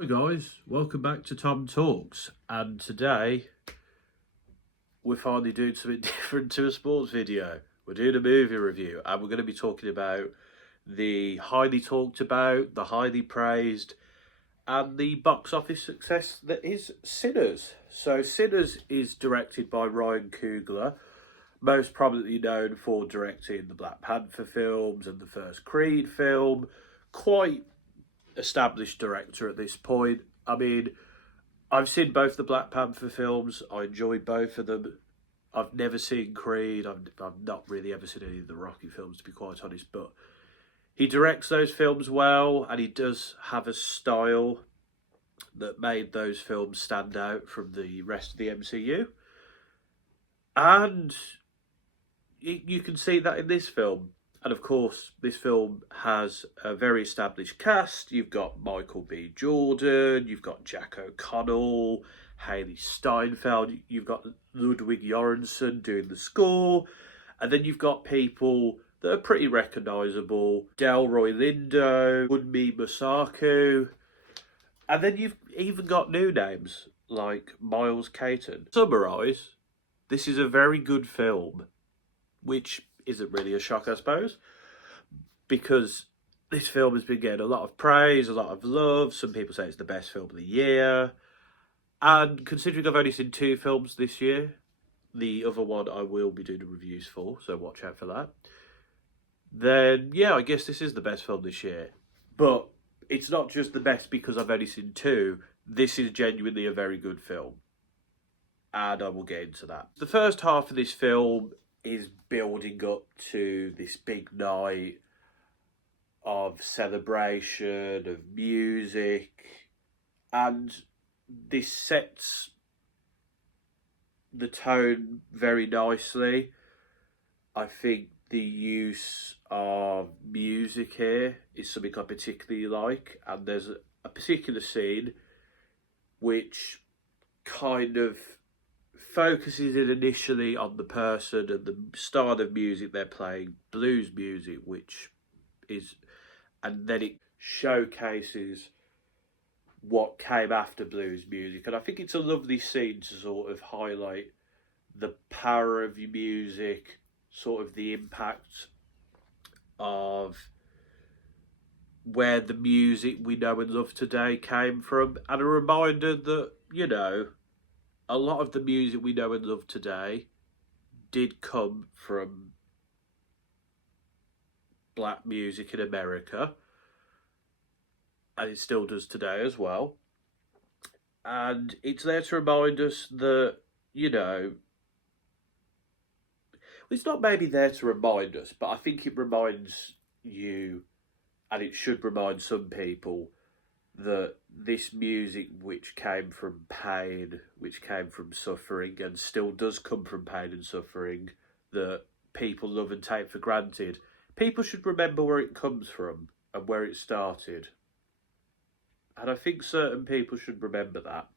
Hi guys, welcome back to Tom Talks, and today we're finally doing something different to a sports video. We're doing a movie review and we're going to be talking about the highly talked about, the highly praised, and the box office success that is Sinners. So Sinners is directed by Ryan Coogler, most prominently known for directing the Black Panther films and the first Creed film. Quite established director at this point. I mean, I've seen both the Black Panther films. I enjoyed both of them. I've never seen Creed. I've not really ever seen any of the Rocky films, to be quite honest. But he directs those films well, and he does have a style that made those films stand out from the rest of the MCU. And you can see that in this film. And of course, this film has a very established cast. You've got Michael B. Jordan, you've got Jack O'Connell, Haley Steinfeld, you've got Ludwig Göransson doing the score, and then you've got people that are pretty recognisable: Delroy Lindo, Wunmi Mosaku, and then you've even got new names like Miles Caton. To summarise, this is a very good film, which isn't really a shock, I suppose, because this film has been getting a lot of praise, a lot of love. Some people say it's the best film of the year. And considering I've only seen two films this year, the other one I will be doing the reviews for, so watch out for that. Then, yeah, I guess this is the best film this year. But it's not just the best because I've only seen two. This is genuinely a very good film. And I will get into that. The first half of this film is building up to this big night of celebration, of music, and this sets the tone very nicely. I think the use of music here is something I particularly like, and there's a particular scene which kind of focuses it initially on the person and the style of music they're playing, blues music, which is, and then it showcases what came after blues music. And I think it's a lovely scene to sort of highlight the power of your music, sort of the impact of where the music we know and love today came from, and a reminder that, you know, a lot of the music we know and love today did come from black music in America, and it still does today as well. And it's there to remind us that, you know, it's not maybe there to remind us, but I think it reminds you, and it should remind some people, that this music which came from pain, which came from suffering, and still does come from pain and suffering, that people love and take for granted, people should remember where it comes from and where it started. And I think certain people should remember that.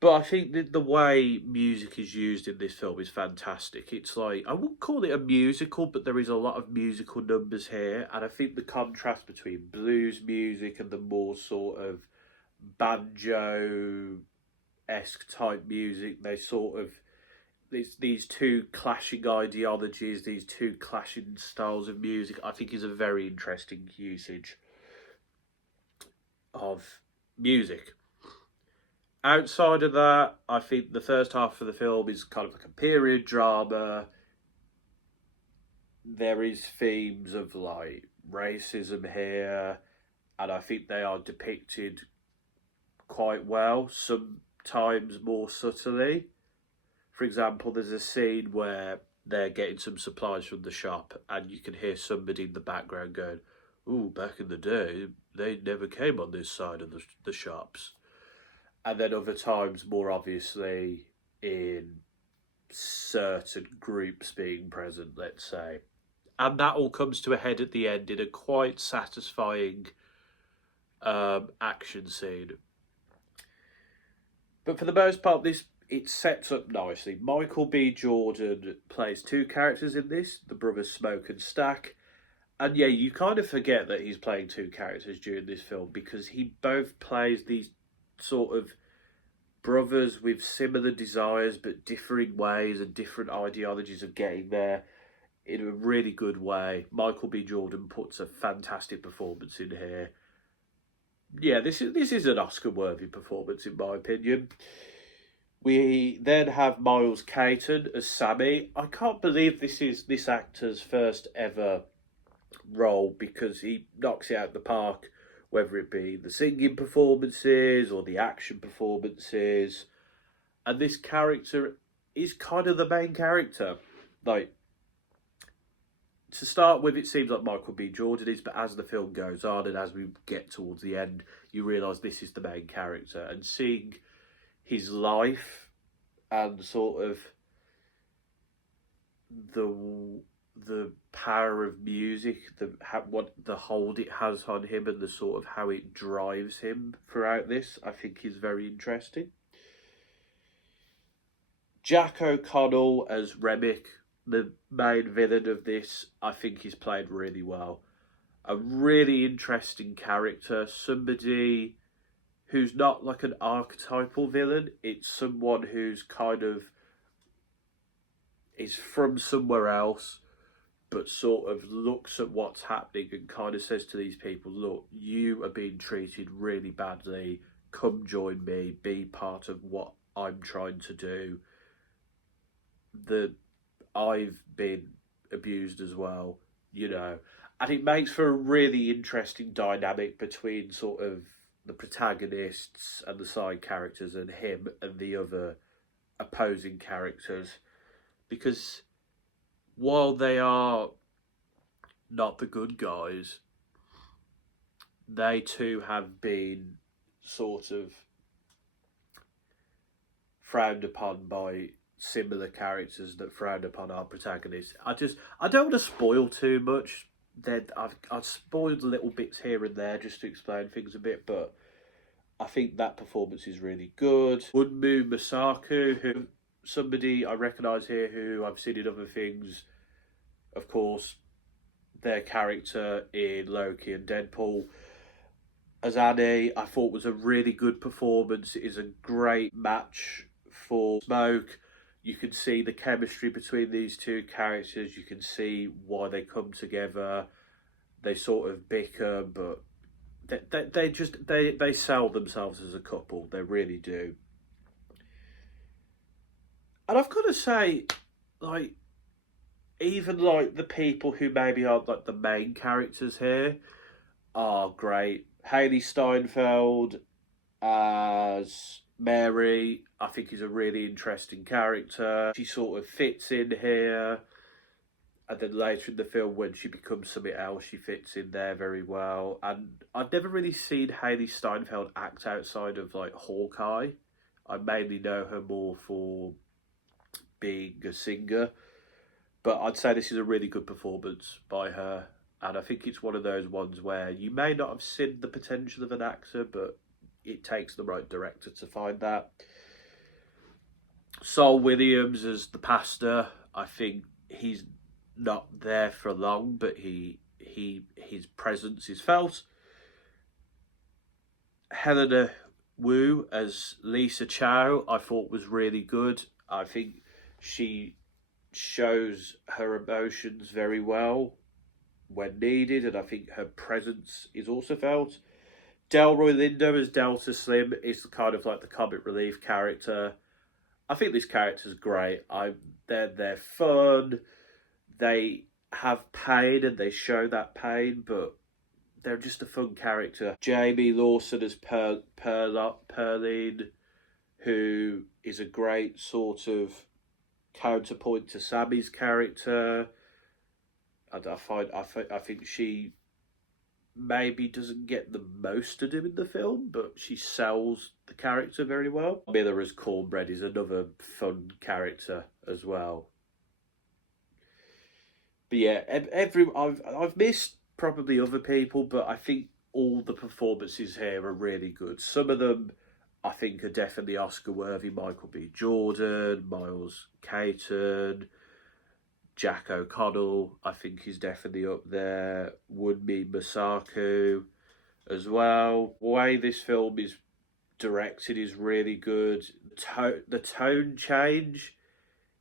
But I think that the way music is used in this film is fantastic. It's like, I wouldn't call it a musical, but there is a lot of musical numbers here. And I think the contrast between blues music and the more sort of banjo-esque type music, they sort of, these two clashing ideologies, these two clashing styles of music, I think is a very interesting usage of music. Outside of that, I think the first half of the film is kind of like a period drama. There is themes of like racism here, and I think they are depicted quite well, sometimes more subtly. For example, there's a scene where they're getting some supplies from the shop, and you can hear somebody in the background going, "Ooh, back in the day, they never came on this side of the shops." And then other times, more obviously, in certain groups being present, let's say. And that all comes to a head at the end in a quite satisfying action scene. But for the most part, it sets up nicely. Michael B. Jordan plays two characters in this, the brothers Smoke and Stack, And yeah, you kind of forget that he's playing two characters during this film because he both plays these sort of brothers with similar desires but differing ways and different ideologies of getting there in a really good way. Michael B. Jordan puts a fantastic performance in here. Yeah, this is an Oscar-worthy performance in my opinion. We then have Miles Caton as Sammy. I can't believe this is this actor's first ever role because he knocks it out of the park, whether it be the singing performances or the action performances. And this character is kind of the main character. Like, to start with, it seems like Michael B. Jordan is, but as the film goes on and as we get towards the end, you realise this is the main character. And seeing his life and sort of the power of music, what the hold it has on him, and the sort of how it drives him throughout this, I think is very interesting. Jack O'Connell as Remick, the main villain of this, I think he's played really well. A really interesting character, somebody who's not like an archetypal villain. It's someone who's kind of is from somewhere else, but sort of looks at what's happening and kind of says to these people, look, you are being treated really badly. Come join me, be part of what I'm trying to do. I've been abused as well, you know. And it makes for a really interesting dynamic between sort of the protagonists and the side characters and him and the other opposing characters. Because while they are not the good guys, they too have been sort of frowned upon by similar characters that frowned upon our protagonist. I don't want to spoil too much. I've spoiled little bits here and there just to explain things a bit, but I think that performance is really good. Unmu Masaku, who somebody I recognise here who I've seen in other things, of course, their character in Loki and Deadpool. As Annie, I thought was a really good performance. It is a great match for Smoke. You can see the chemistry between these two characters. You can see why they come together. They sort of bicker, but they sell themselves as a couple. They really do. And I've got to say, like, even like the people who maybe aren't like the main characters here are great. Haley Steinfeld as Mary, I think, is a really interesting character. She sort of fits in here. And then later in the film, when she becomes something else, she fits in there very well. And I've never really seen Haley Steinfeld act outside of like Hawkeye. I mainly know her more for being a singer. But I'd say this is a really good performance by her. And I think it's one of those ones where you may not have seen the potential of an actor, but it takes the right director to find that. Saul Williams as the pastor, I think he's not there for long, but his presence is felt. Helena Wu as Lisa Chow, I thought was really good. I think she shows her emotions very well when needed, and I think her presence is also felt. Delroy Lindo as Delta Slim is kind of like the comic relief character. I think this character's great. They're fun. They have pain and they show that pain, but they're just a fun character. Jamie Lawson as Perline, who is a great sort of counterpoint to Sammy's character. And I think she maybe doesn't get the most to do in the film, but she sells the character very well. Miller as Cornbread is another fun character as well. But yeah, I've missed probably other people, but I think all the performances here are really good. Some of them I think are definitely Oscar worthy. Michael B. Jordan, Miles Caton, Jack O'Connell, I think, is definitely up there. Wunmi Masaku as well. The way this film is directed is really good. The tone change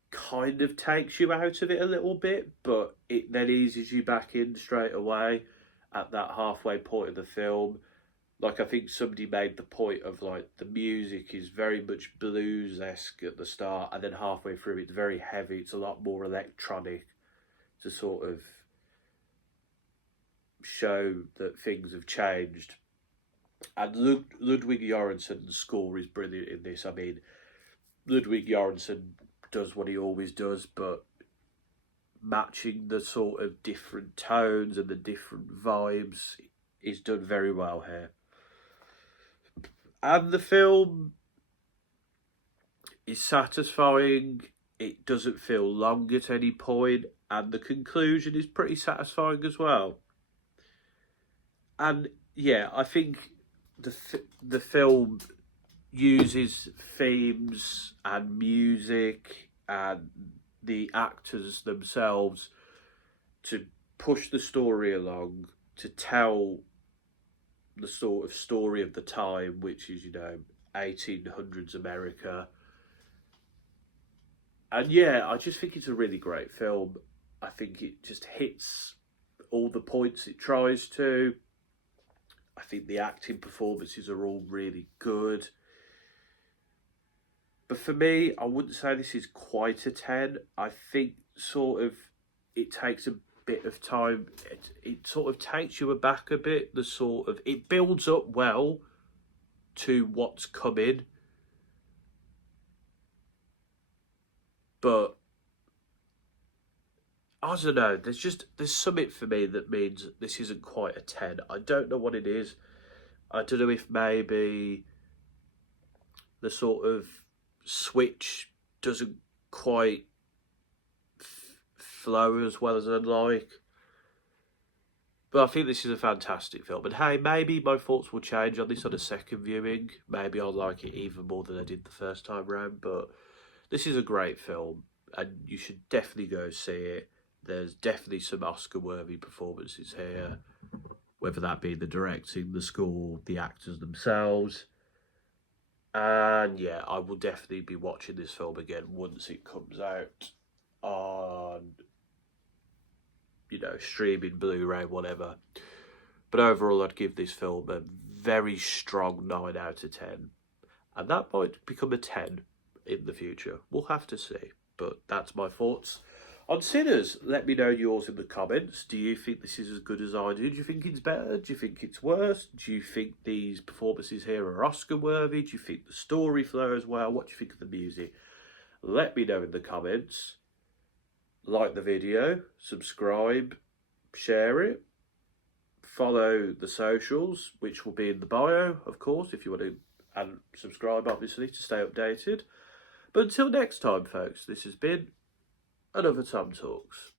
kind of takes you out of it a little bit, but it then eases you back in straight away at that halfway point of the film. Like, I think somebody made the point of, like, the music is very much blues-esque at the start, and then halfway through it's very heavy. It's a lot more electronic to sort of show that things have changed. And Ludwig Göransson's score is brilliant in this. I mean, Ludwig Göransson does what he always does, but matching the sort of different tones and the different vibes is done very well here. And the film is satisfying. It doesn't feel long at any point, and the conclusion is pretty satisfying as well. And yeah, I think the film uses themes and music and the actors themselves to push the story along, to tell the sort of story of the time, which is, 1800s America. And yeah, I just think it's a really great film. I think it just hits all the points it tries to. I think the acting performances are all really good. But for me, I wouldn't say this is quite a 10. I think sort of it takes a bit of time. It sort of takes you aback a bit. It builds up well to what's coming. But I don't know, there's something for me that means this isn't quite a 10. I don't know what it is. I don't know if maybe the sort of switch doesn't quite flow as well as I'd like. But I think this is a fantastic film. And hey, maybe my thoughts will change on this on a second viewing. Maybe I'll like it even more than I did the first time round. But this is a great film, and you should definitely go see it. There's definitely some Oscar-worthy performances here, whether that be the directing, the score, the actors themselves. And yeah, I will definitely be watching this film again once it comes out on, streaming, Blu-ray, whatever. But overall, I'd give this film a very strong 9 out of 10. And that might become a 10 in the future. We'll have to see. But that's my thoughts on Sinners. Let me know yours in the comments. Do you think this is as good as I do? Do you think it's better? Do you think it's worse? Do you think these performances here are Oscar-worthy? Do you think the story flows well? What do you think of the music? Let me know in the comments. Like the video, subscribe, share it, follow the socials, which will be in the bio, of course, if you want to, and subscribe, obviously, to stay updated. But until next time, folks, this has been another Tom Talks.